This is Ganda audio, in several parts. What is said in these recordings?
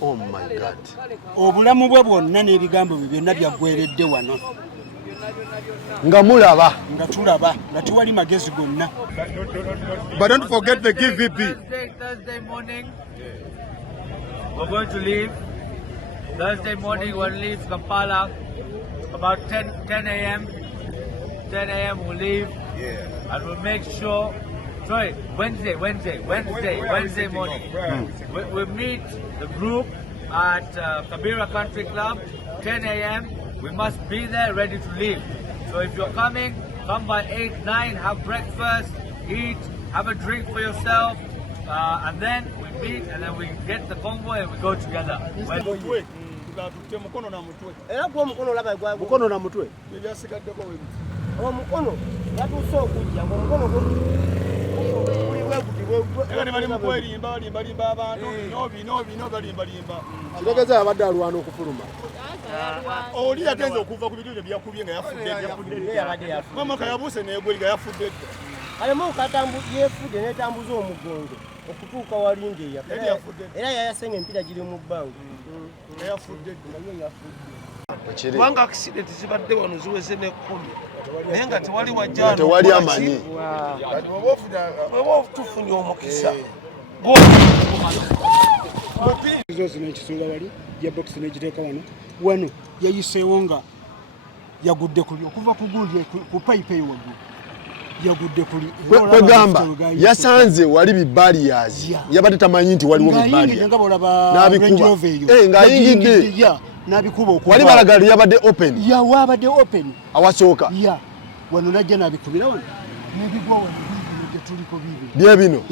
Oh my God. Obulamu bwe bwonna n'ebigambo bye byonna byaggweredde wano. Nga mulaba. Nga tulaba. Nga tewali magezi gonna. But don't forget the GVP. Thursday morning, we're going to leave. Thursday morning, we'll leave Kampala about 10 a.m. 10 a.m. we'll leave. Yeah. And we'll make sure. Sorry, Wednesday morning. We'll meet the group at Kabira Country Club, 10 a.m. We must be there ready to leave. So if you're coming, come by 8, 9, have breakfast, eat, have a drink for yourself, and then we meet and then we get the convoy and we go together. Kirageza abadde alwana okufuluma. Oli atenze okuva ku bitu byakubye nga yafudde. Mama kayabuse n'egweri nga yafudde. Alemo yefude n'etambuza omugongo okutuuka walinge ya. Era yayasenga empira giri mu bbanga. Yafudde. Kubanga accident zibadde wano ziweze ne 10. Naye nga tewali wajjano. Tewali amanyi. Bw'oba tufunye omukisa. Zozi n'ekisuula wali, ya box n'egiteeka wano yayiseewo nga yagudde kuli okuva ku gundi ku pipe eyo waggulu. Yagudde kuli. Kwegamba yasanze wali bibaliyazi. Yabadde tamanyi nti waliwo bibaliyazi. N'abikuba. Ng'ayingidde. N'abikuba okuba. Wali balaga yabadde open. Wabadde open. Awasooka. Wano najja n'abikubira wano. N'ebigwa wano bye tuliko bibi. Bye bino.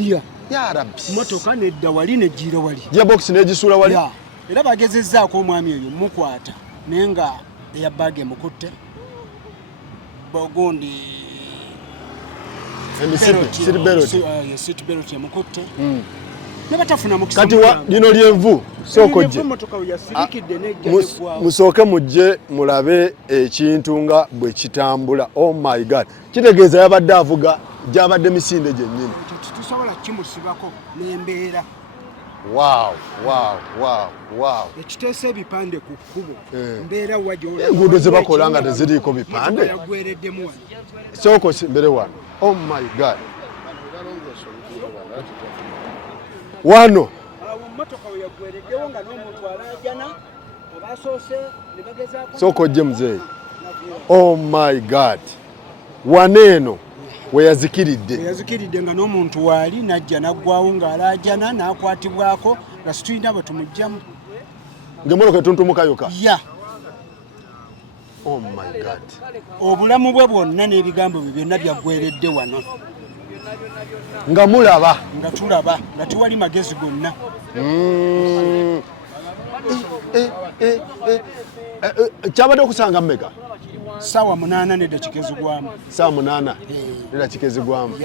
Ya Rabbi. Motoka nedda wali n'ejjira wali. Gearbox n'egisuula wali. Era bagezezzaako omwami oyo mukwata naye nga eyabbaaga emukutte. Bogundi seat belt emukutte. Ne batafuna mukisa. Kati lino lyenvu sookojje. Musooke mujje mulabe ekintu nga bwe kitambula. Oh my God. Kitegeeza yabadde avuga gyabadde misinde gyennyini. Tusobola kimusibako n'embeera. Wow. Ekiteesa ebipande ku kkubo. Mbeera wajjo. Enguudo ze bakola nga teziriiko bipande. Sooko mbere wano. Oh my God. Wano. Sooko ojje muzeeyi. Oh my God. Waneeno weyazikiridde nga n'omuntu waali najja naggwawo ng'alaajana n'akwatibwako nga situlina bwe tumugjamu. Ng'emmotoka etuntumuka yoka. Oh my God. Obulamu bwe bwonna n'ebigambo bye byonna byaggweredde wano. Nga mulaba. Nga tulaba. Nga tewali magezi gonna. Kyabadde okusanga mmeka? Sawa 8 n'eddakiika ezigwamu. Sawa 8 n'eddakiika ezigwamu.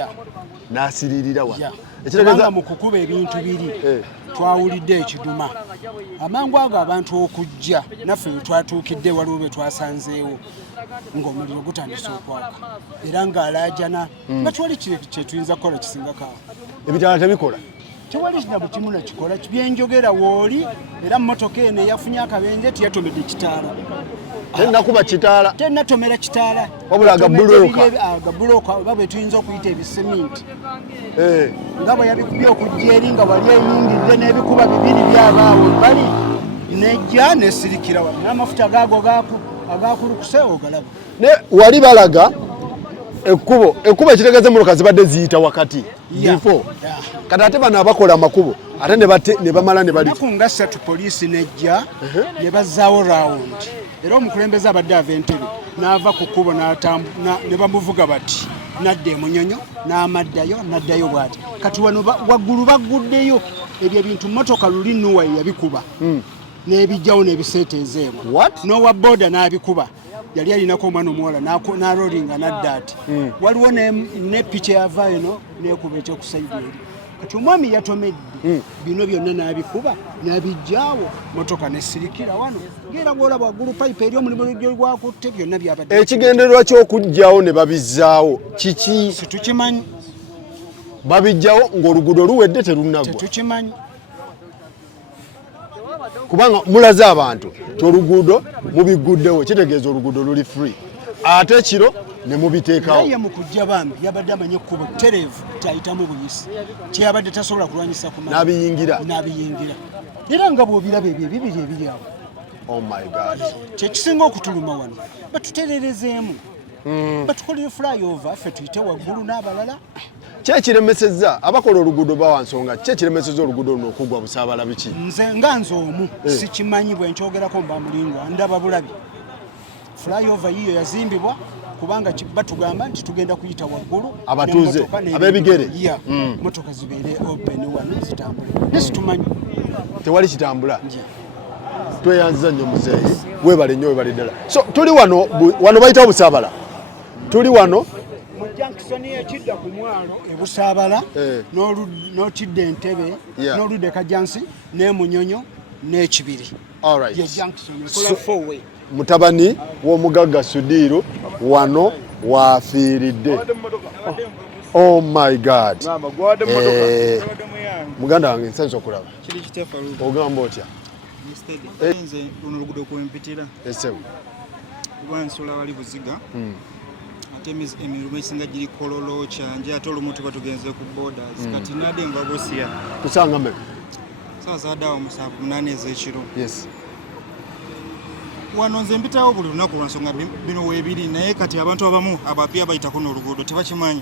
N'asiriirira wano. Ekitegeeza mu kukuba ebintu biri. Twawulidde ekiduma. Amangu ago abantu okujja naffe bwe twatuukidde waliwo bwe twasanzeewo ng'omuliro gutandise okwaka. Era ng'alaajana nga tewali kye tuyinza kukola kisingako awo. Ebitala tebikola. Tewali kinabu kimu nakikola byenjogera wooli era mmotoka eno eyafunye akabenje tiyatomedde kitaala. Tennakuba kitaala. Tennatomera kitaala. Wabula agabulooka. Agabulooka oba bwe tuyinza okuyita ebiseminti. Nga bwe yabikubye okujja eri nga wali eyingidde n'ebikuba bibiri byabaawo bali nejja nesirikira wano n'amafuta gaago agaakulukuse ogalaba. Ne wali balaga ekkubo ekitegeeza emmotoka zibadde ziyita wakati. Before. Kati ate bano abakola amakubo ate ne bamala ne bali. Nga 3 poliisi nejja ne bazzaawo round. Era omukulembeze abadde ava entebe n'ava ku kkubo ne bamuvuga bati nadda emunyonyo n'addayo bw'ati. Kati wano waggulu bagguddeyo ebyo ebintu mmotoka luli Nuwa yabikuba n'ebijjawo n'ebiseeteezeemu. N'owa booda n'abikuba yali alinako omwana omuwala n'arolinga n'adda ati. Waliwo ne picha yavaayo no n'ekuba ekyokusayidi eri. Kati omwami yatomedde bino byonna n'abikuba n'abijjaawo motoka n'essirikira wano. Ng'era bw'olaba waggulu payipe eri omulimu gye gwakutte byonna byabadde. Ekigendererwa ky'okuggyawo ne babizzaawo kiki? Situkimanyi. Babiggyawo ng'oluguudo luwedde terunnagwa. Tetukimanyi. kubanga mulaze abantu toluguudo mubiguddewo kitegeeza oluguudo luli free ate ekiro ne mubiteekawo naye mu kujja bambi yabadde amanye ekkubo tereevu kyayitamu buyisi kyeyabadde tasobola kulwanyisa ku n'abiyingira era nga bw'obiraba ebyo ebibiri ebiri awo oh my god kyekisinga okutuluma wano batutereerezeemu batukolere flyover ffe tuyite waggulu n'abalala kyekiremesezza abakola oluguudo bawa nsonga kyekiremesezza oluguudo luno okugwa busaabala biki nze nga nze omu sikimanyi bwe nkyogerako mba mulindwa ndaba bulabi flyover yiyo yazimbibwa kubanga batugamba nti tugenda kuyita waggulu abatuuze ab'ebigere motoka zibeere open wano zitambule nesitumanyi tewali kitambula tweyanziza nnyo muzeeyi webale nnyo webale ddala so tuli wano bayitawo busaabala tuli wano mu junction ekidda ku mwalo ebusaabala n'otidde Entebbe n'oludde Kajansi n'Emunyonyo n'Ekibiri ye junction ekola four-way mutabani w'omugagga Sudiiru wano waafiiridde oh my god muganda wange nsanze okulaba ogamba otya nze luno oluguudo kwempitira lwansula wali Buziga ate emirimu esinga giri Kololo Kyanje ate olumu tuba tugenze ku borders kati nade nva Bosiya kusanga mmeka saa za ddaawo 8 ez'ekiro wano nze mpitawo buli lunaku lwa nsonga bino weebiri naye kati abantu abamu abapya bayitako n'oluguudo tebakimanyi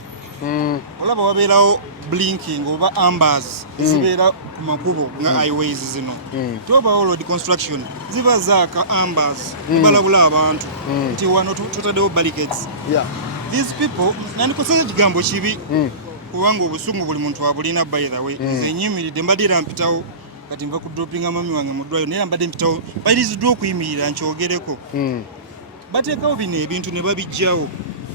olaba wabeerawo blinking oba ambers ezibeera ku makubo nga highways zino tobaawo road construction ziba zaaka ambers balabula abantu nti wano tutaddewo barricades these people nandikosayo ekigambo kibi kubanga obusungu buli muntu abulina by the way nze nyimiridde mbadde mpitawo kati nva ku droppinga mami wange mu ddwaliro naye mbadde mpitawo bayiriziddwa okuyimirira nkyogereko bateekawo bino ebintu ne babijjawo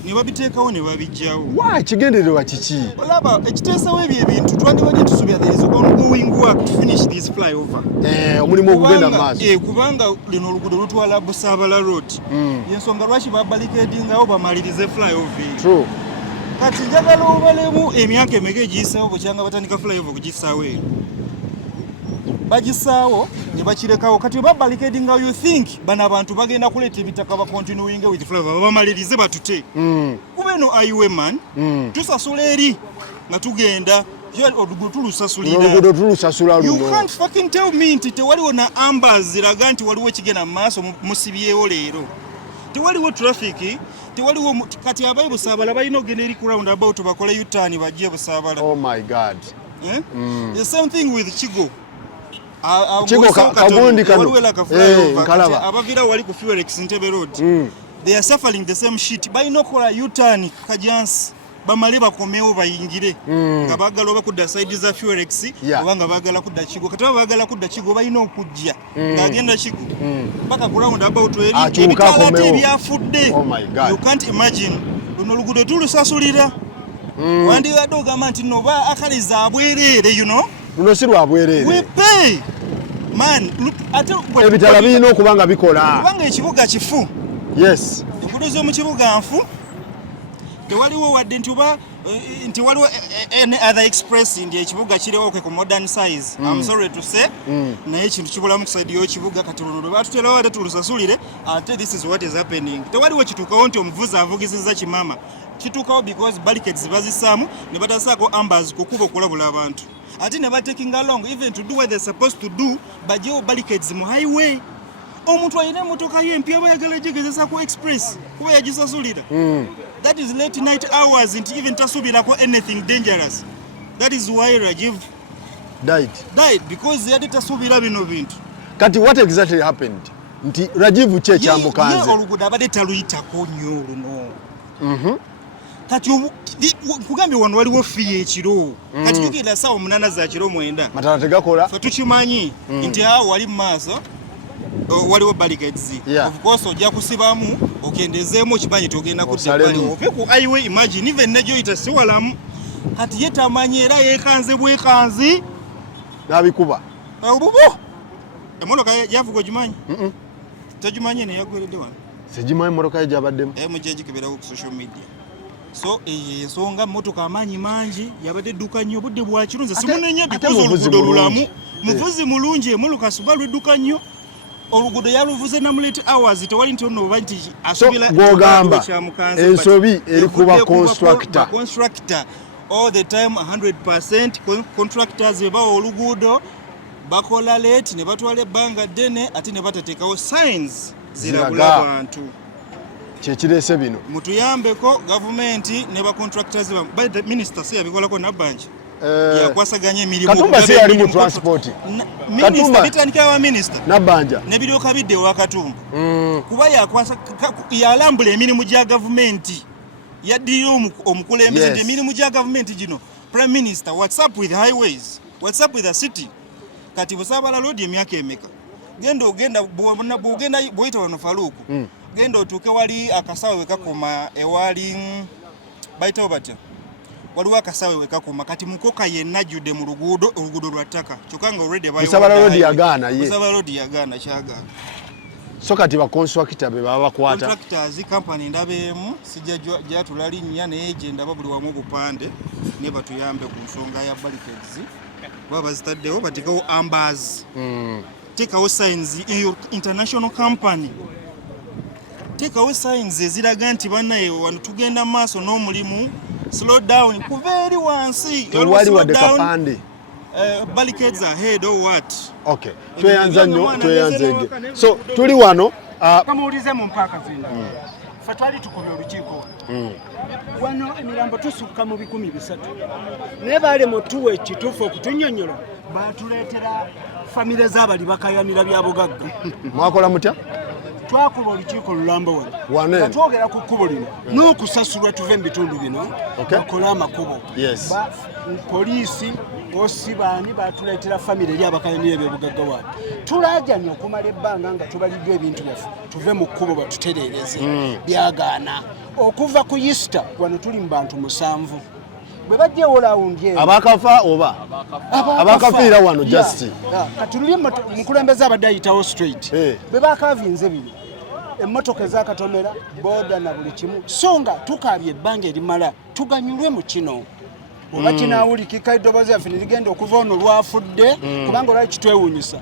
ne babiteekawo ne babijjawo kigendererwa kiki olaba ekiteesawo ebyo ebintu twandibadde tusobya there is ongoing work to finish this flyover omulimu ogugenda mu maaso kubanga lino oluguudo lutwala Busaabala road yensonga lwaki babalikadingawo bamalirize flyover kati njagala obalemu emyaka emeka egiyisawo bukyanga batandika flyover okugisaawo eyo bagisaawo ne bakirekawo kati oba barricading you think bana abantu bagenda kuleeta ebitaka ba continuing with flyover bamalirize batute kuba eno highway man tusasula eri nga tugenda oluguudo tulusasula you can't fucking tell me nti tewaliwo na ambers ziraga nti waliwo ekigenda mu maaso musibyewo leero tewaliwo traffic tewaliwo kati abayi Busaabala balina ogenda eri ku roundabout bakole U-turn bajje Busaabala oh my god the same thing with Kigo kagundi kano nkalaba abavira wali ku Fuelex Entebbe road they are suffering the same shit balina okukola U-turn Kajansi bamale bakomewo bayingire nga bagala oba kudda side za Fuelex oba nga bagala kudda Kigo kati bagala kudda Kigo balina okujja ng'agenda Kigo mpaka ku roundabout eri ebitala ebyafudde you can't imagine luno oluguudo tulusasulira wandibadde ogamba nti noba akaliza abwereere you know luno si lwa bwereere we pay man ate ebitala birina okuba nga bikola kubanga ekibuga kifu yes enguudo z'omu kibuga nfu tewaliwo wadde nti waliwo any other express ndi ekibuga kiriwo ku modern size I'm sorry to say naye ekintu kibulamu kusaidiyo ekibuga kati luno lwe batuterawo ate tulusasulire ate this is what is happening tewaliwo kituukawo nti omuvuzi avugizizza kimama kituukawo because barricades bazisaamu ne batasaako ambers kukuba okulabula abantu ate ne batekinga along even to do what they're supposed to do bajjewo barricades mu highway omuntu ayina emmotoka ye empya bayagala gyegezesa ku express kuba yagisasulira that is late night hours nti even tasubirako anything dangerous that is why Rajiv died because yali tasubira bino bintu kati what exactly happened nti Rajiv kye kyambukanze oluguudo abadde taluyitako nnyo luno kati kugambye wano waliwo fiye ekiro kati jukira sawa 8 za kiro 9 matala tegakola fe tukimanyi nti awo wali mu maaso waliwo barricades of course ojja kusibamu okendezeemu okimanyi togenda kuddebali ove ku highway imagine even nejoyita siwalamu kati ye tamanyi era yeekanze bwekanzi n'abikuba bubu emmotoka yavuga ogimanyi togimanyi neyagweredde wano sigimanyi emmotoka ye gyabaddemu mujegikeberawo ku social media so ensonga motoka amaanyi mangi yabadde edduka nnyo obudde bwakiro nze simunenye because oluguudo lulamu muvuzi mulungi Lucas baludduka nnyo oluguudo yaluvuze namulete hours tewali ntono oba nti asubira gogamba ensobi eri kuba constructor all the time 100% contractors bawa oluguudo bakola late ne batwala ebbanga ddene ate ne batateekawo signs zirabula abantu kyekirese bino mutuyambeko gavumenti ne ba contractors by the minister se yabikolako nabbanja yakwasaganya emirimu Katumba se yali mu transport Katumba bitandikira wa minister nabbanja ne biryoka bidde wa Katumba kuba yakwasa yalambula emirimu gya gavumenti yaddiyo omukulembeze nti emirimu gya gavumenti gino prime minister what's up with highways what's up with the city kati busabala road emyaka emeka ogenda bwoyita wano Faruku genda otuuke wali akasawe wekakoma ewali bayitawo batya waliwo akasawe wekakoma kati mukoka yenna judde mu oluguudo lwa ttaka kyokka nga already Busabala road yagaana Busabala road yagaana kyagaana so kati ba constructor be baba bakwata contractors company ndabeemu sijja gyatula linnya naye genda babuli wamu obupande ne batuyambe ku nsonga ya barricades baba zitaddewo batekawo ambers tekawo signs in your international company tekawo signs eziraga nti bannaye wano tugenda maaso n'omulimu slow down kuva eri wansi tewali wadde kapande barricades ahead or what okay tweyanza nnyo tweyanzenge so tuli wano kamuulize mu mpaka zino fe twali tukomye olukiiko wano emirambo tusukka mu 100 naye baale mutuwa ekituufu okutunnyonnyola batuleetera famire z'abali bakayanira bya bugagga mwakola mutya twakuba olukiiko lulambo wano nga twogera ku kkubo lino n'okusasulwa tuve mu bitundu bino bakola amakubo poliisi osibaani batuleetera famire eri abakayanira ebyobugagga waabwe tulajanye okumala ebbanga nga tubaliddwa ebintu byaffe tuve mu kkubo batutereereze byagaana okuva ku Easter wano tuli mu bantu 7 bwe bajjewo lawundi eyo abakafa oba abakafiira wano just kati luli mukulembeze abadde ayitawo straight bwe bakavinze bino emmotoka ezakatomera boda na buli kimu so nga tukaabye ebbanga erimala tuganyulwe mu kino oba kinaawulikika eddoboozi yaffe nerigenda okuva ono lwafudde kubanga olwali kitwewuunyisa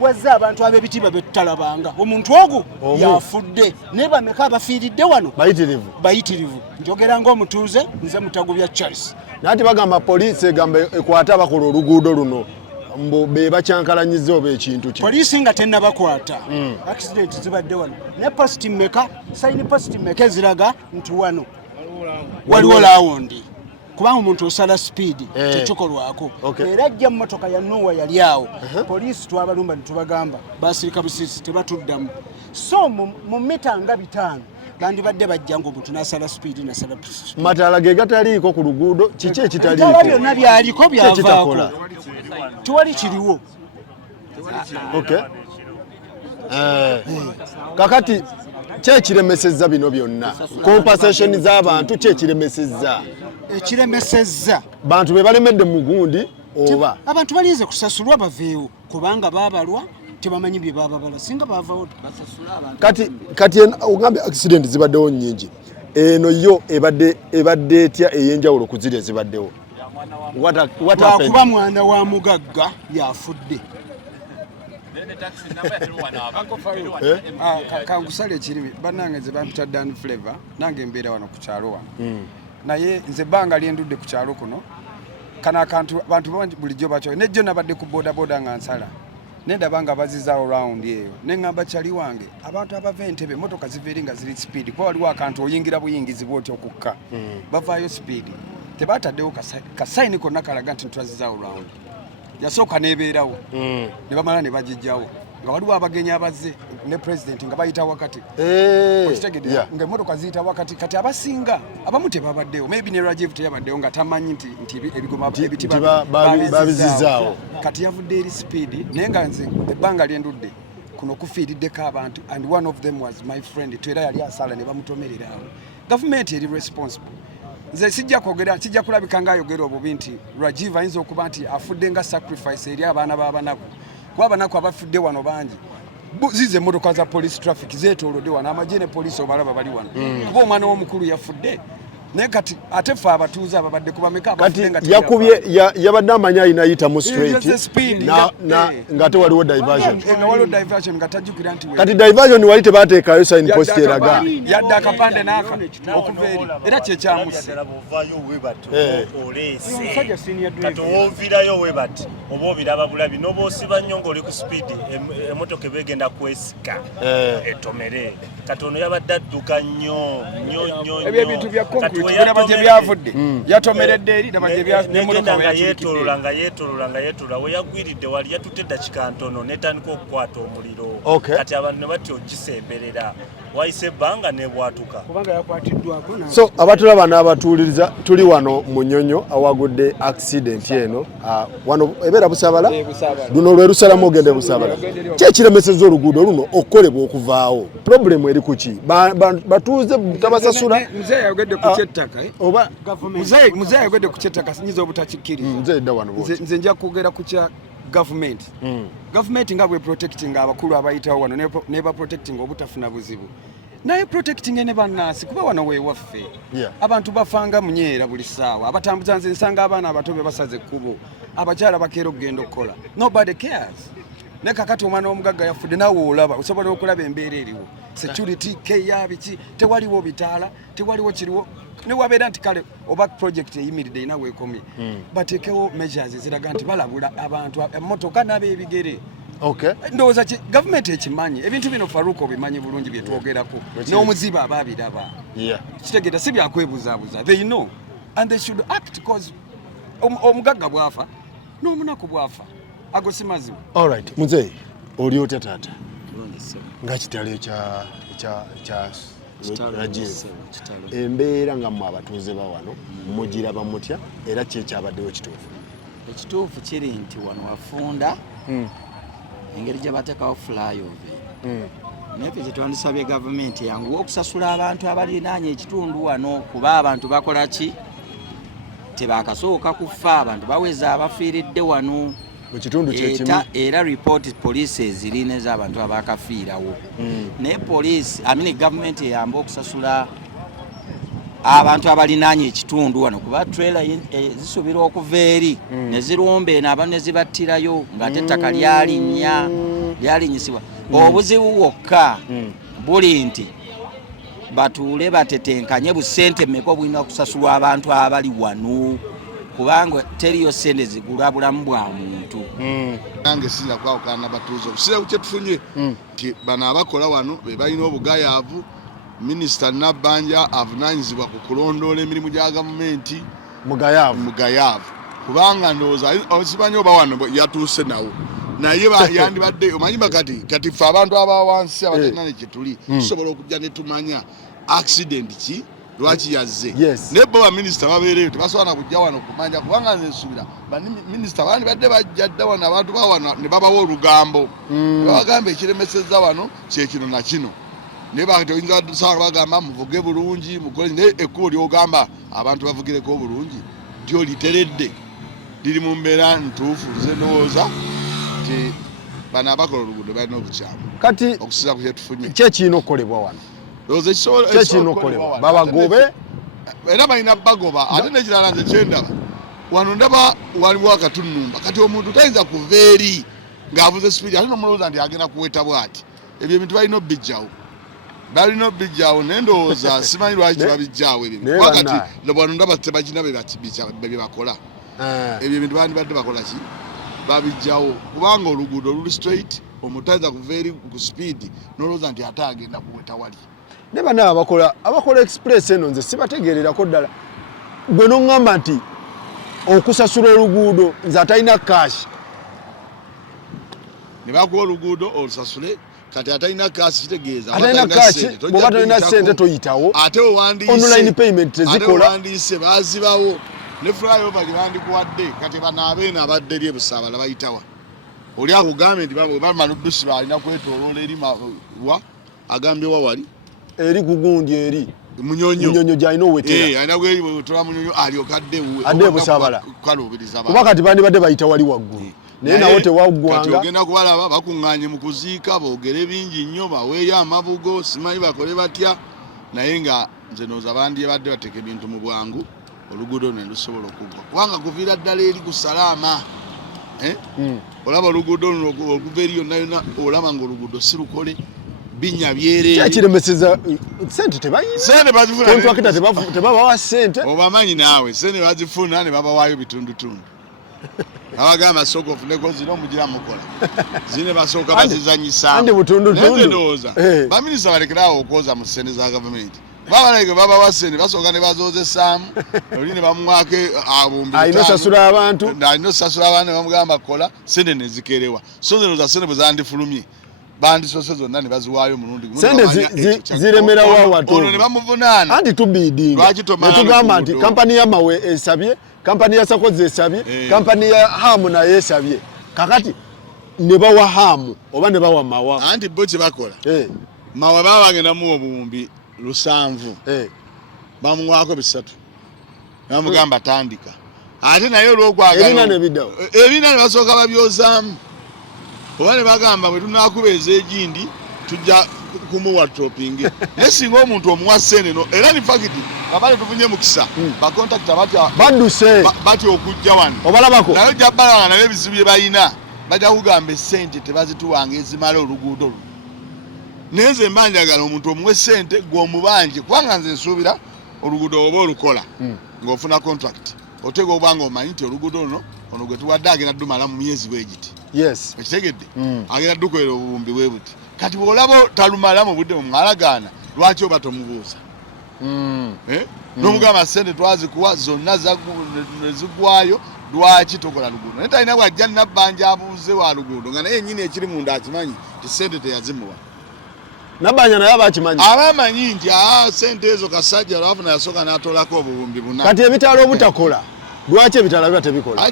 wazza abantu ab'ebitiibwa betutalabanga omuntu ogwo yafudde naye bameka abafiiridde wano bayitirivu njogera ng'omutuuze nze Mutagubya Charles naati bagamba poliisi egamba ekwata abakola oluguudo luno mbu be bakyankalanyiza oba ekintu kino poliisi nga tennabakwata accident zibadde wano ne posti mmeka sayini posti mmeka eziraga nti wano waliwo laawundi kubanga omuntu osala speed tekikolwako era ajja mmotoka ya Noah yali awo poliisi twabalumba ne tubagamba basirika busisi tebatuddamu so mu mita nga 5 bandibadde bajja ng'omuntu n'asala speed nasala matala ge gataliiko ku luguudo kiki ekitaliiko byonna byaliko byavaako tewali kiriwo kakati kyekiremesezza bino byonna compensation z'abantu kyekiremesezza ekiremesezza bantu be balemedde mu gundi oba abantu balinze kusasulwa baveewo kubanga baabalwa tebamanyi bye bababala singa baavawo kati ogambe accident zibaddewo nnyingi eno yo ebadde etya ey'enjawulo ku ziri ezibaddewo lwakuba mwana wa mugagga yafudde kangusale ekirimi bannange nze bampita Dan Flavor nange mbeera wano ku kyalo wano naye nze ebbanga lyendudde ku kyalo kuno kana akantu bantu bangi bulijjo bakyo nejjo nabadde ku bodaboda nga nsala nendaba nga bazizaawo round eyo neŋŋamba kyali wange abantu abava Entebbe emmotoka ziva eri nga ziri speed kuba waliwo akantu oyingira buyingizi bwoti okukka bavaayo speed tebataddewo kasayini konna kalaga nti ntwazizaawo round yasooka nebeerawo ne bamala ne bagijjawo nga waliwo abagenyi abazze ne president nga bayita wakati okitegedde nga emmotoka ziyita wakati kati abasinga abamu tebabaddewo maybe ne Rajiv teyabaddewo nga tamanyi nti ebigoma ebiti babizizaawo kati yavudde eri speed naye nga nze ebbanga lyendudde kuno kufiiriddeko abantu and one of them was my friend twera yali asala ne bamutomererawo gavumenti eri responsible nze sijja kulabika ng'ayogera obubi nti Rajiv ayinza okuba nti afudde nga sacrifice eri abaana b'abanaku kuba abanaku abafudde wano bangi zize emmotoka za police traffic zeetoolodde wano amagye ne poliisi obalaba bali wano kuba omwana w'omukulu yafudde naye kati ate ffe abatuuze ababadde kubameka kati yakubye yabadde amanya ayinayita mu straight ng'ate waliwo diversion nga tajjukira nti kati diversion wali tebateekayo sign post eraga yadde akapande n'aka okuva eri era kyekyamuse kati owoovirayo we bati oba obiraba bulabi n'oba osiba nnyo ng'oli ku speed emmotoka ebegenda kwesika etomere kati ono yabadde adduka nnyo ebyo ebintu bya concrete biraba gye byavudde yatomeredde eri negenda nga yeetolola we yagwiridde wali yatutte eddakika ntono netandika okukwata omuliro kati abantu ne batya ogisemberera wayise ebbanga nebwatuka so abatulaba n'abatuuliriza tuli wano mu Nnyonyo awagudde accident eno wano ebeera Busabala luno lwe lusalamu ogende Busabala kyekiremeseza oluguudo luno okukolebwa okuvaawo problemu eri kuki batuuze tabasasula mzee yayogedde ku kyettaka oba mzee yayogedde ku kyettaka sinyiza obutakikkiriza mzee dda wano nze nja kwogera ku kya government government nga bwe protecting abakulu abayitawo wano neba protecting obutafuna buzibu naye protecting ne bannansi kuba wano weewaffe abantu bafanga munyeera buli ssaawa abatambuza nze nsanga abaana abato be basaze ekkubo abakyala bakeera okugenda okukola nobody cares ne kakati omwana w'omugagga yafudde naawe olaba osobola okulaba embeera eriwo security keya biki tewaliwo bitaala tewaliwo kiriwo ne wabeera nti kale oba project eyimiridde erina weekomye bateekewo measures ziraga nti balabula abantu emmotoka n'ab'ebigere ndowooza gavumenti ekimanyi ebintu bino Faruko bimanyi bulungi bye twogerako n'omuziba abaabiraba kitegeeza si byakwebuzabuza they know and they should act because omugagga bwafa n'omunaku bwafa ago si mazima. Alright muzee oli otya taata nga kitalo kya Rajiv embeera nga mmwe abatuuze ba wano mugiraba mutya era kyekyabaddewo kituufu ekituufu kiri nti wano wafunda engeri gye bateekawo flyover naye ffe kyetwandisabye gavumenti yangu okusasula abantu abalinaanye ekitundu wano kuba abantu bakola ki tebakasooka kufa abantu baweza abafiiridde wano mukitundu kyekimu era report police ezirina ez'abantu abakafiirawo naye police gavumenti eyamba okusasula abantu abalinaanye ekitundu wano kuba trailer zisuubira okuva eri ne zirumba eno abantu ne zibattirayo ng'ate ettaka lyalinyisibwa obuzibu bwokka buli nti batuule batetenkanye busente mmeka obulina okusasulwa abantu abali wano kubanga teriyo sente zigula bulamu bwa muntu nange sinza kwawukana n'abatuuze obusireku kyetufunye nti bano abakola wano be balina obugayaavu minisita Nabbanja avunaanyizibwa ku kulondoola emirimu gya gavumenti mugayaavu kubanga ndowooza simanyi oba wano yatuuse nawo naye yandibadde omanyi kati ffe abantu abawansi abatalina ne kyetuli tusobola okujja ne tumanya accident ki lwaki yazze naye bo baminisita babeereyo tebasobola kujja wano kumanja kubanga nensubira baminisita bandibadde bajja dda wano abantu bawano ne babawa olugambo babagamba ekiremesezza wano kyekino nakino naye oyinza bagamba muvuge bulungi mukole naye ekkubo lyogamba abantu bavugireko bulungi lyo literedde liri mu mbeera ntuufu nze ndowooza nti bano abakola oluguudo balina obukyamu kati okusiza ku kyetufunye kyekirina okukolebwa wano kyekirina okukolebwa babagobe era balina bagoba ate nekirala nze kyendaba wano ndaba waliwo akatunumba kati omuntu tayinza kuva eri ng'avuze sipidi ate nomulowooza nti agenda kuweta bw'ati ebyo ebintu balina obijjawo naye ndowooza simanyi lwaki babijjawo ebyo wakati wano ndaba tebakina bye bakola ebyo ebintu bandibadde bakola ki babijjawo kubanga oluguudo luli straight omuntu ayinza kuva eri ku speed nolowooza nti ate agenda kuweta wali ne bana abakola express eno nze sibategeererako ddala gwe noŋŋamba nti okusasula oluguudo nze atalina cash ne bakuwa oluguudo olusasule kati atalina cash kitegeeza bw'oba talina ssente toyitawo ate online payment tezikola owandiise bazibawo ne flyover gye bandikuwadde kati banaabeena abadde eri ebusaabala bayitawa oli akugambe nti bamala oddusi balina kwetooloola eri wa agambye wawali eri kugundi eri munyonyo gyalina owetera alina gwetola munyonyo alyoka adde busaabala kuba kati bandibadde bayita wali waggulu naye nawo tewaggwanga ogenda kubalaba bakuŋŋaanye mu kuziika boogere bingi nnyo baweeyo amabugo simanyi bakole batya naye nga nze nooza bandi badde bateka ebintu mu bwangu oluguudo ne lusobola okuggwa kubanga kuviira ddala eri ku salaama olaba oluguudo luno okuva eri yonna yonna olaba ng'oluguudo si lukole binya byere kyakiremeseza sente bazifuna kontrakita tebabawa sente obamanyi naawe sente bazifuna ne babawaayo bitundutundu abagamba sooka ofuneko zino mugira mukola zine basooka bazizanyisa ndowooza baminisita balekeraawo okwoza mu sente za gavumenti babaleke babawa sente basooka ne bazoozesaamu oli ne bamwako abumbi alina osasula abantu ne bamugamba kola sente ne zikerewa so ndowooza sente bwe zandifulumye bandisose zonna ne baziwaayo mulundi sente ziremerawo ono ne bamuvunaana anti tubiidinga netugamba nti kampani y'amawe esabye kampani ya Sakozi esabye kampani ya Hamu naye esabye kakati ne bawa Hamu oba ne bawa Mawa anti bo kye bakola Mawa baba bagendamu obuwumbi 7 bamuwaako 3 bamugamba tandika ate naye olw'okwagala ebina ne basooka babyozaamu oba ne bagamba bwe tunaakubeeza egindi tujja kumuwa tropingi naye singa omuntu omuwa sente no era ni fakiti abale tufunye mukisa bakontakita badduse batya okujja wano obalabako naye ojja balaba naye ebizibu bye balina bajja kugamba esente tebazituwanga ezimala oluguudo luno naye nze mba njagala omuntu omuwe sente gw'omubanje kubanga nze nsuubira oluguudo oba olukola ng'ofuna contract otega obanga omanyi nti oluguudo luno ono gwe tuwadde agenda dumala mu myezi bwegiti ekitegedde agenda dukolera obuwumbi bwe buti kati bw'olaba talumala mu budde mumwalagaana lwaki oba tomubuuza n'omugamba sente twazikuwa zonna nezigwayo lwaki tokola luguudo naye talina bwajja nabbanja abuuze wa luguudo nga naye ennyini ekiri munda akimanyi ti sente teyazimuwa nabbanja naye abakimanyi abamanyi nti sente ezo kasajja lwafuna yasooka n'atoolako obuwumbi 4 kati ebitaala obutakola lwaki ebitaala biba tebikola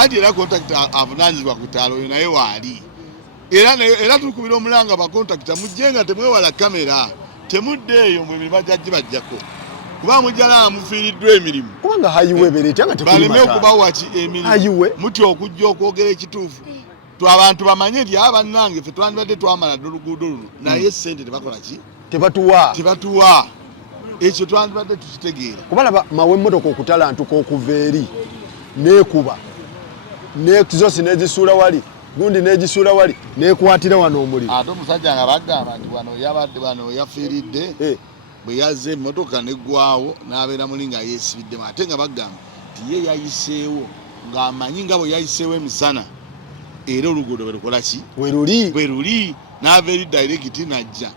ati era kontakita avunaanyizibwa ku ttaala oyo naye waali era tukubira omulanga bakontakita mujjenga temwewala kamera temuddeeyo mwe bajjajji bajjako kuba mujjala mufiiriddwa emirimu kubanga hayiwe bereeta nga baleme okubawa emirimu mutya okujja okwogera ekituufu abantu bamanye nti bannange ffe twandibadde twamala dde oluguudo luno naye sente tebakola ki tebatuwa ekyo twandibadde tukitegeera kubalaba mawe emmotoka okutalantuka okuva eri neekuba nekizosi nezisuula wali gundi negisuula wali nekwatira wano omuliro ate omusajja nga bagamba nti wano yafiiridde bwe yazze emmotoka neggwawo n'abeera muli nga yeesibiddemu ate nga bagamba nti ye yayiseewo ng'amanyi nga bwe yayiseewo emisana era oluguudo bwe lukola ki bwe luli n'ava eri dayirekiti najja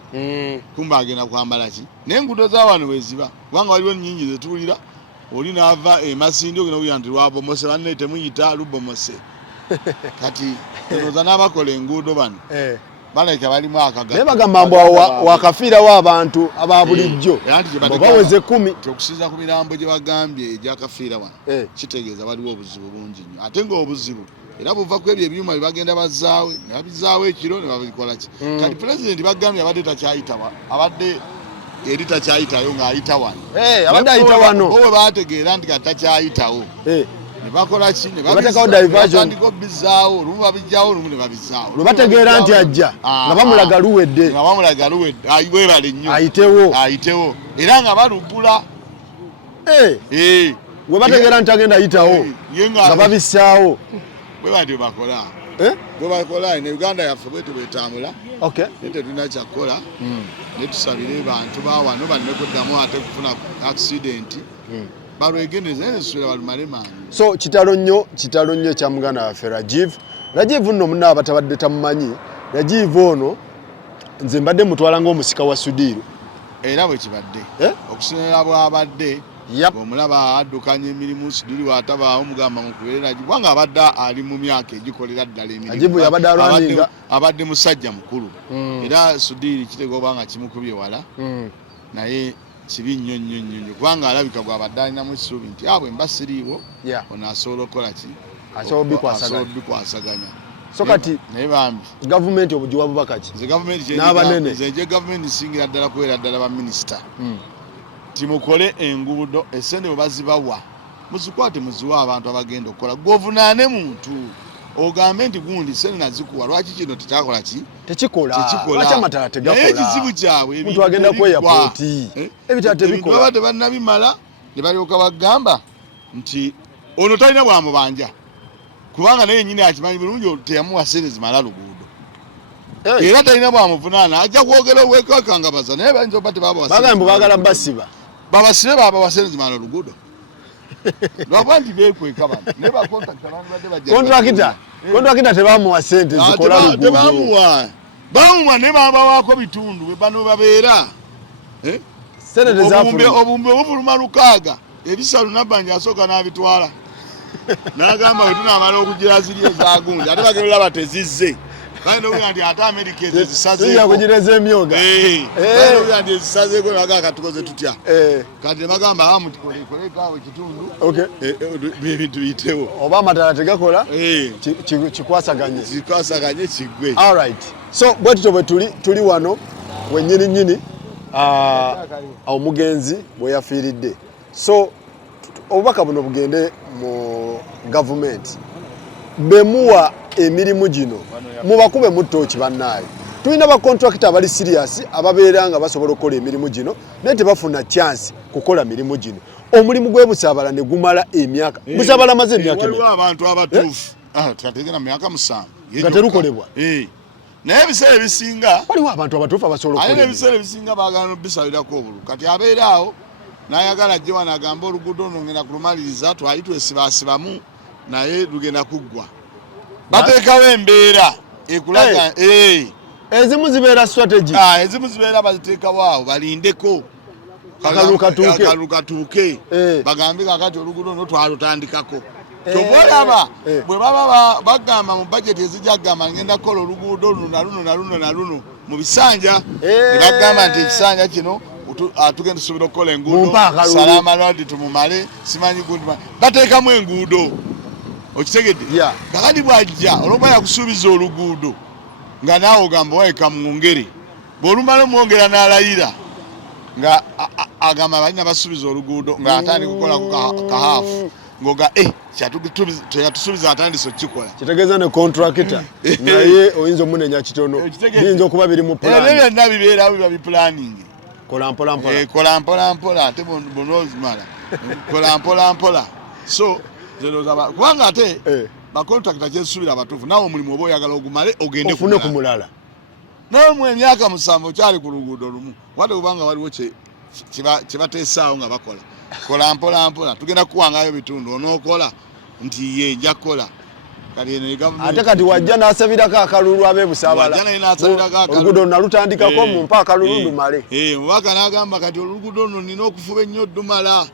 kumba agenda kwambala ki naye enguudo za wano weziba kubanga waliwo nnyingi zetuwulira oli n'ava emasindi ogenda kugira nti lwabomose banne temuyita lubomose kati onoza n'abakola enguudo bano baleka balimu akaga naye bagamba mbu wakafiirawo abantu aba bulijjo baweze 10 okusinza ku mirambo gye bagambye egyakafiira wano kitegeeza waliwo obuzibu bungi nnyo ate ng'obuzibu era buva ku ebyo ebyuma bye bazaawe ne babizaawo ekiro ne babikola ki kati pulezidenti bagambye abadde takyayitawa abadde eri takyayitayo ng'ayita wano abadde ayita wano bo bwe baategeera nti kati takyayitawo ne bakola ki nebatandika obbizaawo olumu babijjawo olumu ne babizaawo lwe bategeera nti ajja nga bamulaga luwedde webale nnyo ayitewo era nga balubbula we bategeera nti agenda ayitawo nga babissaawo bwe batyo bakola bwe bakola ne Uganda yaffe bwe tubetambula naye tetulina kyakkola ne tusabire bantu bawano baleme kuddamu ate kufuna accident balwegendeze nesula balumale maanyi so kitalo nnyo ekya muganda waffe Rajiv nno munna abatabadde tamumanyi Rajiv ono nze mbadde mutwala ng'omusika wa Sudiru era bwe kibadde okusinira bwabadde omulaba addukanya emirimu Sudiru watabaawo mugamba mukubeera kubanga abadde ali mu myaka egikolera ddala emirimu abadde musajja mukulu era Sudiru kitego obanga kimukubye wala naye kibi nnyo kubanga alabika gwabadde alinamu essuubi nti abwe mba siriiwo ono asobola okukola ki asobola obikwasaganya so kati naye bambi gavumenti obugiwa bubaka ki n'abanene nze gavumenti singira ddala kubeera ddala baminisita timukole enguudo essente bwe bazibawa muzikwate muziwa abantu abagenda okukola govunaane muntu ogambe nti gundi sene nazikuwa lwaki kino tetakola ki tekikola lwaki amatala tegakola ekizibu kyabwe omuntu agenda ku airport ebitala tebikola babadde bannabimala ne balyoka bagamba nti ono talina bwamubanja kubanga naye nyine akimanyi bulungi teyamuwa sene zimala luguudo era talina bwamuvunaana ajja kwogera obwekangabaza naye bayinza oba tebababagambo baagala basiba babasibe babawa sene zimala luguudo lwaba nti beekweka bano naye kontrakita tebamuwa sente zikola luguudo bamuwa naye babawaako bitundu bwe bano babeera obumbe obuvuluma 6 ebisalo Nabbanja asooka n'abitwala n'agamba bwe tunaamala okugira ziri ezagundi ate bagenda olaba tezizze bayinza nti ate America ezisazeekojireza emyoga bayinza nti ezisazeeko naga katukoze tutya kati bagamba mutikolekaawe kitundu ebintu biyitewo oba amatala tegakola kikwasaganye kiggwe. Alright, so bwe tutyo bwe tuli wano wennyini omugenzi bwe yafiiridde, so obubaka buno bugende mu gavumenti bemuwa emirimu gino mubakube muttooki bannaayo. Tulina ba contractor abali serious ababeera nga basobola okukola emirimu gino naye tebafuna chance kukola mirimu gino. Omulimu gw'Busaabala ne gumala emyaka Busaabala maze emyaka waliwo abantu abatuufu tukategera myaka 7 nga terukolebwa naye ebiseera ebisinga waliwo abantu abatuufu abasobola okukola naye ebiseera ebisinga baagala nobisabirako obulu kati abeera awo n'ayagala ajje wano agamba oluguudo nongera kulumaliriza twali twesibaasibamu naye lugenda kuggwa bateekawo embeera ekulaga ezimu zibeera strategy ezimu zibeera baziteekawo awo balindeko akalulu katuuke bagambe kakati oluguudo no twalutandikako tobolaba bwe baba bagamba mu budget ezijja kugamba ngenda kukola oluguudo luno na luno mu bisanja ne bagamba nti ekisanja kino tugenda tusobola okukola enguudo Salama Road tumumale simanyi gundi bateekamu enguudo okitegedde kakati bwajja olwoba yakusuubiza oluguudo nga naawe ogamba waeka mwongere bw'olumala omwongera n'alayira nga agamba balina basuubiza oluguudo nga atandika okukolako kahaafu ngoga kyatusuubiza atandise okukikola kitegeeza ne contractor naye oyinza omunenya kitono biyinza okuba biri mu plan byonna bibeera biba bipulaning kola mpola ate bonozimala kola mpola so kubanga ate bakontractor kyesuubira abatuufu nawe omulimu oba oyagala ogumale ogende ofune ku mulala naye mu emyaka 7 okyali ku luguudo lumu wate kubanga waliwo kyebateesaawo nga bakola kola mpola tugenda kuwangayo bitundu onookola nti ye nja kukola ate kati wajja n'asabirako akalulu ab'Ebusaabala oluguudo nalutandikako mu mpa akalulu ndumale omubaka n'agamba kati oluguudo nno nina okufuba ennyo ddumala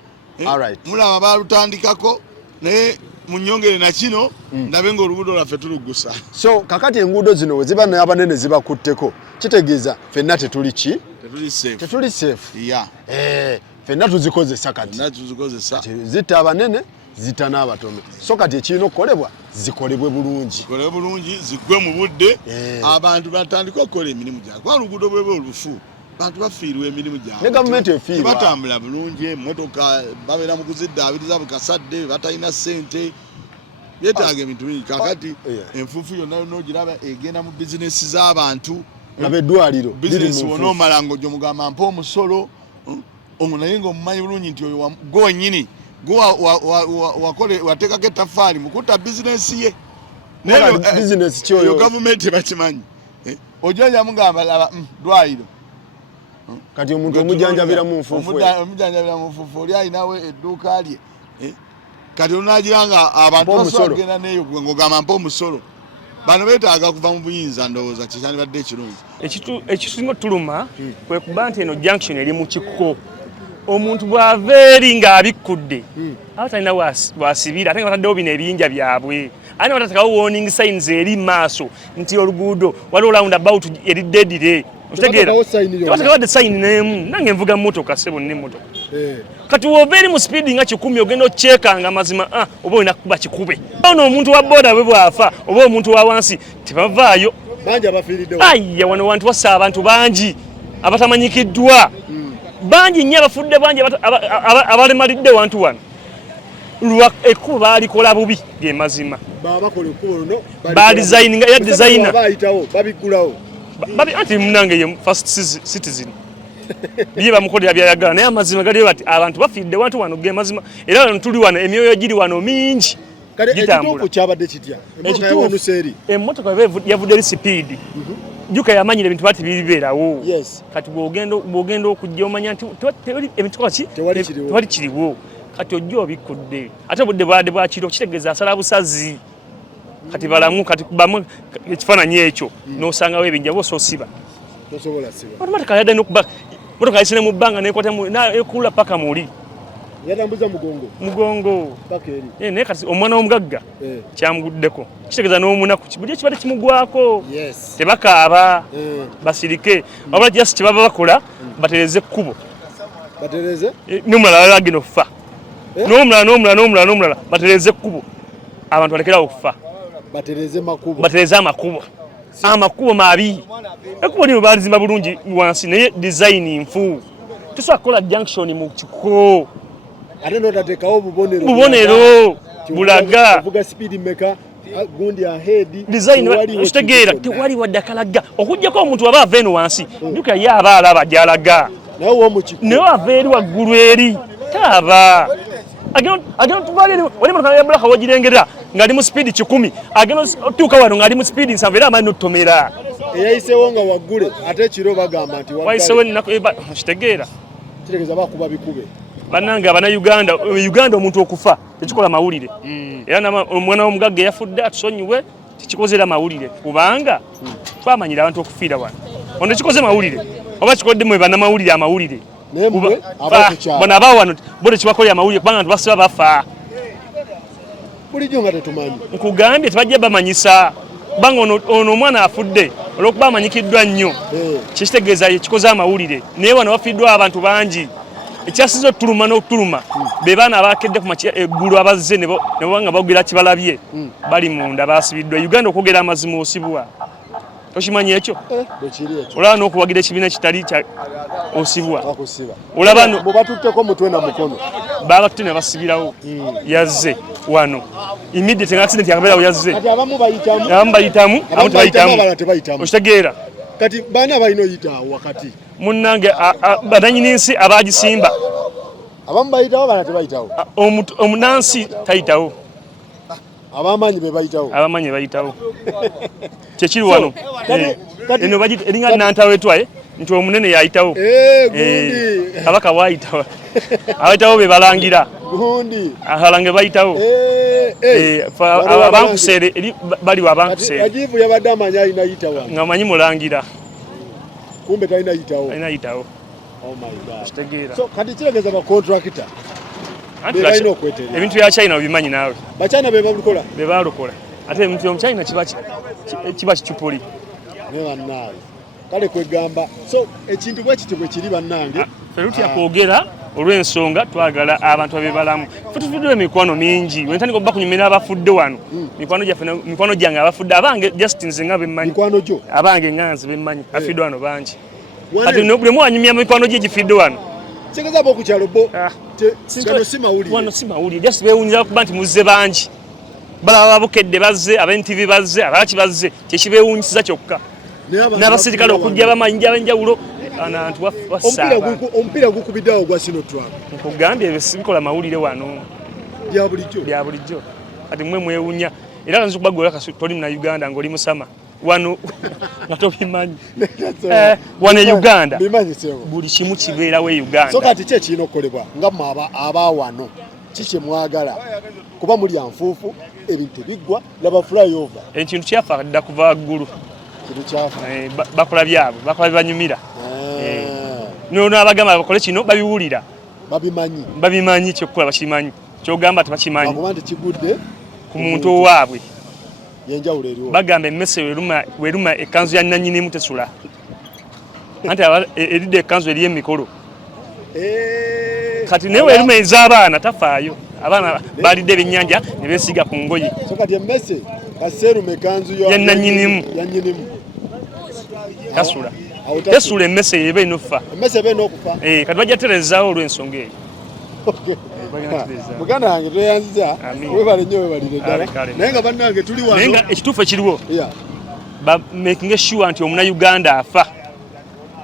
mulaba balutandikako naye munyongere na kino ndabe ng'oluguudo lwaffe tuluggusa. So kakati enguudo zino we ziba n'abanene zibakutteko kitegeeza ffenna tetuli safe ffenna tuzikozesa kati zitta abanene zitta n'abatono so kati ekirina okukolebwa zikolebwe bulungi ziggwe mu budde abantu batandika okukola emirimu gyabwe kuba oluguudo bweba olufu bantu bafiirwa emirimu gyabwe ne gavumenti efiirwa batambula bulungi emmotoka babeera mu kuziddaabiriza bukasadde batalina ssente byetaaga ebintu bingi kakati enfuufu yonna ogiraba egenda mu bizinesi z'abantu abeddwaliro bizinesi wona omala ng'ojja mugamba mpa omusolo naye ng'omumanyi bulungi nti oyo gonyini wateekako ettaffaali mukutta bizinesi ye nayo gavumenti tebakimanyi ojja mugamba laba dwaliro kati omuntu omujanjabira mu nfuufu oli alinawo edduuka lye kati onagira nga abantu basogenda neyo ng'ogamba mpa omusolo bano beetaaga kuva mu buyinza ndowooza kikyandibadde ekirungi ekisinga tuluma kwe kuba nti eno junction eri mu kikuko omuntu bw'ava eri ng'abikkudde aba talina wasibira ate nga bataddewo bino ebiyinja byabwe ate batatekawo warning signs eri maaso nti oluguudo waliwo roundabout eriddedire okitegeera tebatekawadde sayini n'emu nange nvuga mmotoka ssebo n'emmotoka kati wova eri mu speedi nga 100 ogenda okyekanga mazima oba olina kuba kikube ono omuntu wa booda bwe bwafa oba omuntu wa wansi tebavaayo ayya wano wantu wassa abantu bangi abatamanyikiddwa bangi nnyo abafudde bangi abalemalidde wantu wano ekkubo baalikola bubi ge mazima babakola ekkubo luno badesigninga ya designer bayitawo babigulawo anti munange ye first citizen biye bamukolera byayagala naye amazima gali bati abantu bafiidde wantu wano ge mazima era wano tuli wano emyoyo giri wano mingi ekituufu kyabadde kitya emmotoka yavudde speed juka yamanyira ebintu bati bibeerawo kati bw'ogenda okujja omanya nti emituka tewali kiriwo kati ojja obikudde ate obudde bwadde bwakiro kitegeeza asala busazi kati balamu kati kubamu ekifaananyi ekyo n'osangawo ebinja bwosa osiba motoka yadda nokuba motoka yayisire mu bbanga neekula paka muli yatambuza mugongo naye kati omwana w'omugagga kyamuguddeko kitegeeza n'omunaku buli ekibadde kimugwako tebakaaba basirike wabula jasi kyebaba bakola batereze ekkubo n'omulala agenda okufa n'omulala batereze ekkubo abantu balekerawo okufa batereze amakubo mabi ekkubo lino balizimba bulungi wansi naye design nfu tusobola kukola junction mu kiko ate notateekawo bubonero bulaga ovuga speed meka gundi ahead design okitegeera tewali wadde akalaga okujjako omuntu waba ava eno wansi duka ye aba alaba gyalaga naye ava eri waggulu eri taaba agenda tuvalire wali motoka ya bulaka wogirengera ng'ali mu speed 10 agenda otuuka wano ng'ali mu speed 7 era amanyi otutomera eyayisewo nga waggule ate ekiro bagamba nti wayisewo ennaku kitegeera kitegeeza bakuba bikube bannange Uganda omuntu okufa tekikola mawulire era omwana w'omugagga yafudde atusonyiwe tekikozera mawulire kubanga twamanyira abantu okufiira wano ono tekikoze mawulire oba kikoddemu bannamawulire amawulire bona abaawo wano bo tekibakolera amawulire kubanga abantu basiba bafa bulijjo nga tetumanyi nkugambye tebajja bamanyisa kubanga ono omwana afudde olw'okuba amanyikiddwa nnyo kikitegeeza kikoze amawulire naye wano bafiiddwa abantu bangi ekyasize otuluma n'otuluma be baana abakedde ku eggulu abazze ne banga bagwira kibalabye bali munda basibiddwa Uganda okwogera amazima osibwa tokimanyi ekyo olaba n'okuwagira ekibiina kitali osibwa olaba batutteko mutwe na mukono babatutte ne basibirawo yazze wano immediate nga accident yakabeerawo yazze abamu bayitamu abamu tebayitamu okitegeera kati baana balina oyitaawo wakati munnange bananyini nsi abagisimba abamu bayitawo bana tebayitawo omunansi tayitawo abamanyi be bayitawo abamanyi bayitawo kyekiri wano eno eringa nantawe etwaye nti omunene yayitawo kabaka wayitawo abayitawo be balangira abalange bayitawo abankuseere bali abankuseere ajivu yabadde amanyi alina yitawa nga manyi mulangira kumbe talina yitawo oh my god kitegeera so kati kiregeza ba contractor ebintu bya China obimanyi naawe bachina be balukola ate ebintu bya China kiba kicupuli ne bannaawe kale kwegamba so ekintu bwe kiti bwe kiri bannange feruti yakwogera olw'ensonga twagala abantu abebalamu futufudde emikwano mingi wentandika okuba kunyumira abafudde wano mikwano gyange abafudde abange just nze nga bemmanyi abange nganze bemmanyi afidde wano bangi kati buli mwanyumya mikwano gye gifidde wano kitegeeza bo ku kyalo bo wano si mawulire just beewunyira kuba nti muzze bangi balaba babukedde bazze ab'NTV bazze abalaki bazze kyekibeewunyisiza kyokka n'abasirikale okujja bamanyi ab'enjawulo abantu basaaba omupiira gukubiddeawo gwa Sinotrak nkugambye ebisibikola mawulire wano bya bulijjo kati mmwe mwewunya era nzi okubaggola toli na Uganda ng'oli musama wano nga tobimanyi wano e Uganda buli kimu kibeerawo e Uganda so kati ki ekirina okukolebwa nga mmwe aba wano kiki mwagala kuba muli anfuufu ebintu biggwa laba flyover ekintu kyafa dda kuva waggulu bakola byabwe bakola bibanyumira nono abagamba bakole kino babiwulira babimanyi kyokkola bakimanyi kyogamba tebakimanyi ku muntu owaabwe bagamba emmese weruma ekkanzu ya nnannyinimu tesula anti eridde ekkanzu eri emikolo kati naye weruma ez'abaana tafaayo abaana balidde ebyennyanja ne beesiga ku ngoye ya nnannyinimu tasula tesula emmese eba enofa kati bajja terezaawo olw'ensonga eyo muganda wange tweyanziza webale nnyo webalire ddala naye nga bannange tuli wano naye nga ekituufu ekiriwo making sure nti omunnayuganda afa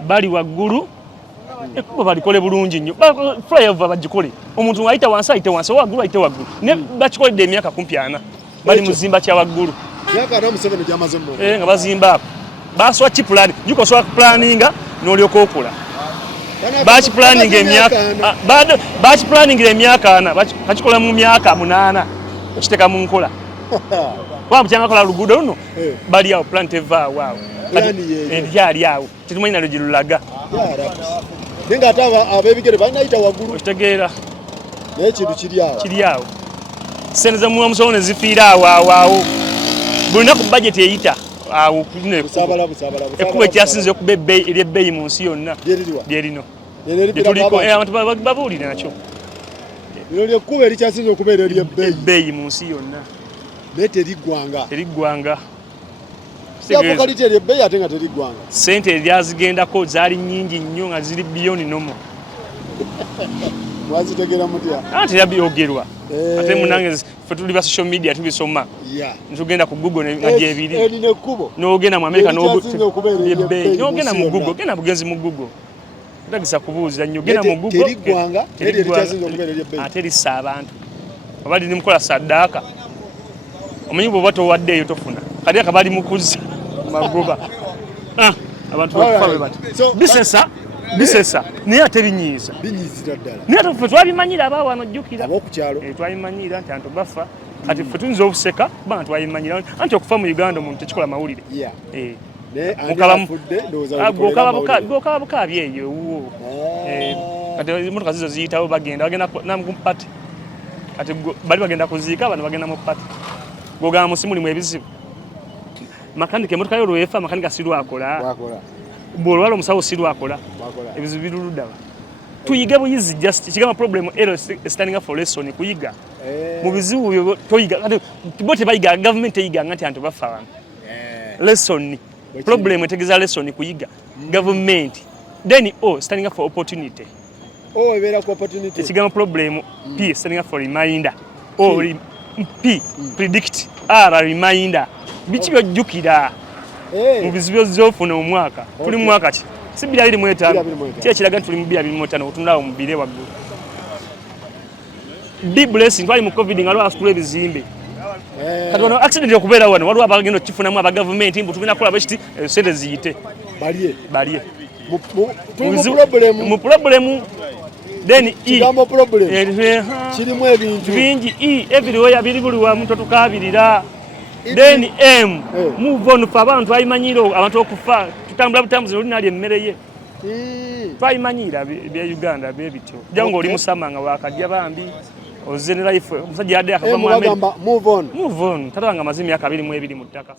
bali waggulu ekkubo balikole bulungi nnyo flyover bagikole omuntu ayita wansi ayite wansi waggulu ayite waggulu ne bakikoledde emyaka kumpi 4 bali muzimba kya waggulu myaka 4 Museveni gyamaze mu nga bazimba ako baswa kipulani juko swa planinga n'olyoka okola bachi planning emyaka 4 bakikola mu myaka 8 okiteka mu nkola wambu kyanga kola luguudo luno bali awo plant eva waawo ebyali awo tetumanyi nalo girulaga nenga ataba abebigere balinaita waggulu okitegeera naye kintu kiri awo sente za muwa musolo ne zifiira awo bulina ku budget eyita awo ekkubo ekyasinze okuba eryebbeeyi mu nsi yonna lyerino lyetuliko abantu babuulire nakyo lino lyekkubo erikyasinze okubeera eryebbeeyi mu nsi yonna naye teriggwanga yavukaliti eryebbeeyi ate nga teriggwanga. Ssente eryazigendako zaali nnyingi nnyo nga ziri biyoni nomo. Mwazitegeera mutya? Ate yabyogerwa. Ate munange ffe tuli ba social media tubisoma. Ntugenda ku Google nga gyebiri. Erine ekkubo. N'ogenda mu America n'ebbeeyi. N'ogenda mu Google, genda bugenzi mu Google. Ndagisa kubuuza nnyo genda mu Google. Teriggwanga, erikyasinze okubeera eryebbeeyi. Ate lissa abantu. Abali ni mukola saddaaka. Omanyi bw'oba towaddeeyo tofuna. Kali akabali mukuzi magoba. Abantu bakufa bati. Bisesa naye ate binyiiza. Binyiizira ddala. Naye ate ffe twabimanyira abaawo anojjukira. Ab'okukyalo. Twabimanyira nti antu bafa. Kati ffe tuyinza obuseka bantu twabimanyira anti okufa mu Uganda omuntu tekikola mawulire. Gokaba bukaabye eyo ewuwo. Kati emmotoka zizo ziyitawo bagenda namu pati. Kati bali bagenda kuziika abantu bagenda mu pati. Gogamba musimu limu ebizibu. Makanika emotoka yo lwefa makanika silwakola. Bwolwala omusawo silwakola. Ebizibu biruluddawa. Tuyiga buyizi just kigama problem ero standing up for lesson kuyiga. Mu bizibu byo toyiga kati bote bayiga government eyiga ngati antu bafa abantu. Lesson problem etegeza lesson kuyiga government then standing up for opportunity. Ebera ku opportunity. Kigama problem P standing up for reminder. P predict R reminder. Bichi byojjukira. Mu bizibu by'ofuna omwaka. Tuli mu mwaka ki? Si 2025. Kye kiraga tuli mu 2025 otundawo mu bire waggulu. Big blessing twali mu COVID nga lwa school ebizimbe. Kati wano accident okubeera wano waliwo abagenda okukifunamu aba government mbu tugenda kukola bwekiti sente ziyite. Balye. Mu problem then kigambo problem kirimu ebintu bingi everywhere biri buli wa muntu tukabirira then move on for abantu ayimanyiro abantu okufa tutambula butambuzi oli nali emmere ye twayimanyira bya Uganda bebityo jango oli musamanga wakajja bambi ozenera ife musajja yadde akava mu move on tatanga mazimi yakabiri mu ebiri mu ttaka.